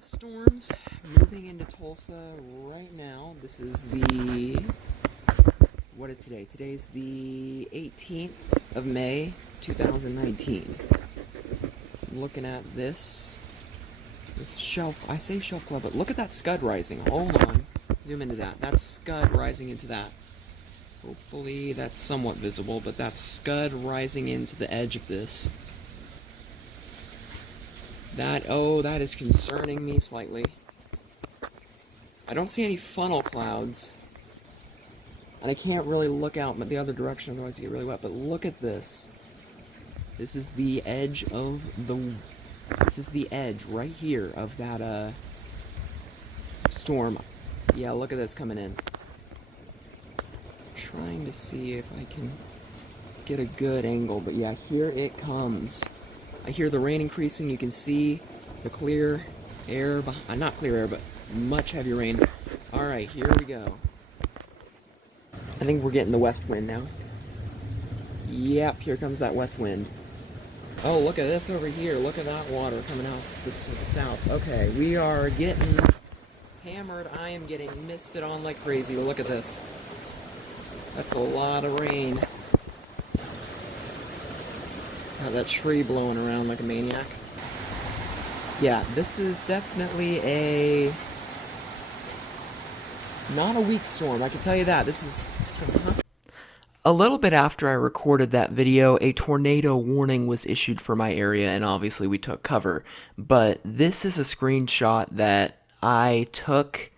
of storms moving into Tulsa right now. This is what is today? Today's the 18th of May, 2019. I'm looking at this shelf. I say shelf club, but look at that scud rising. Hold on. Zoom into that. That's scud rising into that. Hopefully that's somewhat visible, but that's scud rising into the edge of this. That is concerning me slightly. I don't see any funnel clouds. And I can't really look out the other direction, otherwise I get really wet, but look at this. This is the edge of this is the edge right here of that, storm. Yeah, look at this coming in. I'm trying to see if I can get a good angle, but yeah, here it comes. I hear the rain increasing. You can see the clear air, not clear air, but much heavy rain. Alright, here we go. I think we're getting the west wind now. Yep, here comes that west wind. Oh, look at this over here. Look at that water coming out this to the south. Okay, we are getting hammered. I am getting misted on like crazy. Look at this. That's a lot of rain. Got that tree blowing around like a maniac. Yeah, this is definitely not a weak storm, I can tell you that. This is... A little bit after I recorded that video, a tornado warning was issued for my area, and obviously we took cover. But this is a screenshot that I took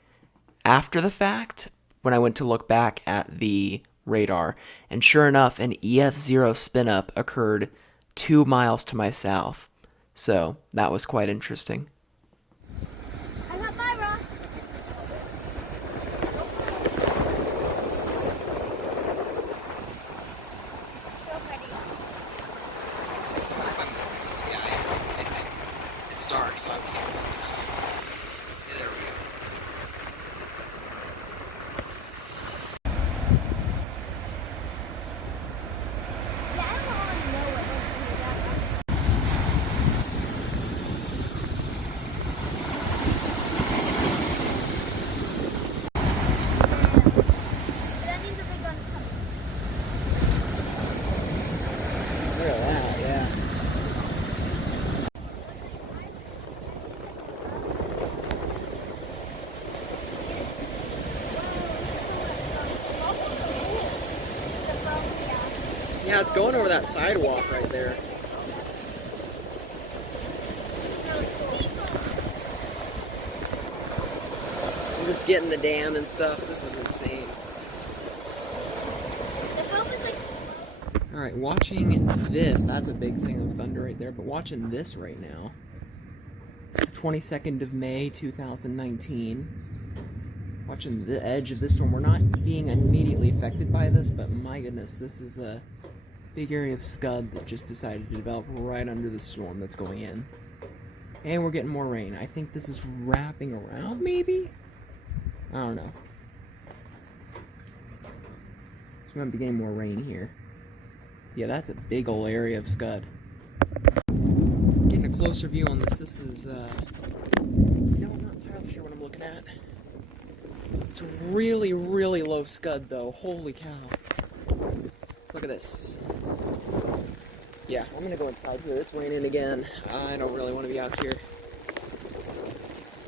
after the fact when I went to look back at the radar. And sure enough, an EF0 spin-up occurred 2 miles to my south. So that was quite interesting. I got my rock. So pretty. It's dark, so I can't really tell. Yeah, there we go. Yeah, I don't want to know what that means the big one's coming. Look at that, yeah. Yeah, it's going over that sidewalk right there. I'm just getting the dam and stuff. This is insane. Alright, watching this, that's a big thing of thunder right there, but watching this right now. It's the 22nd of May, 2019. Watching the edge of this storm. We're not being immediately affected by this, but my goodness, this is a big area of scud that just decided to develop right under the storm that's going in. And we're getting more rain. I think this is wrapping around, maybe? I don't know. So we might be getting more rain here. Yeah, that's a big old area of scud. Getting a closer view on this. This is, I'm not entirely sure what I'm looking at. It's really, really low scud, though. Holy cow. Look at this. Yeah, I'm gonna go inside here. It's raining again. I don't really want to be out here.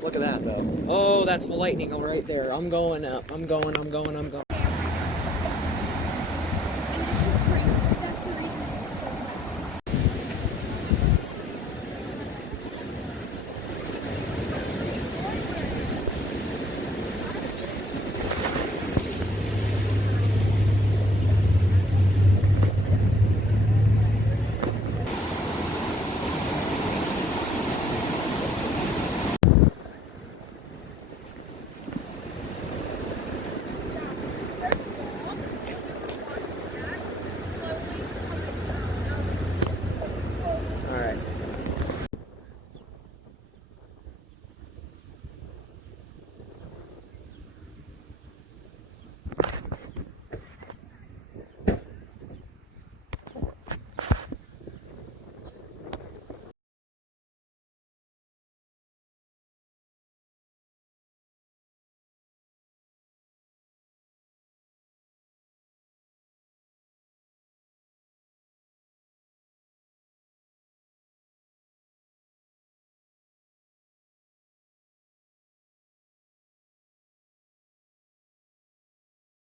Look at that, though. Oh, that's the lightning right there. I'm going up. I'm going.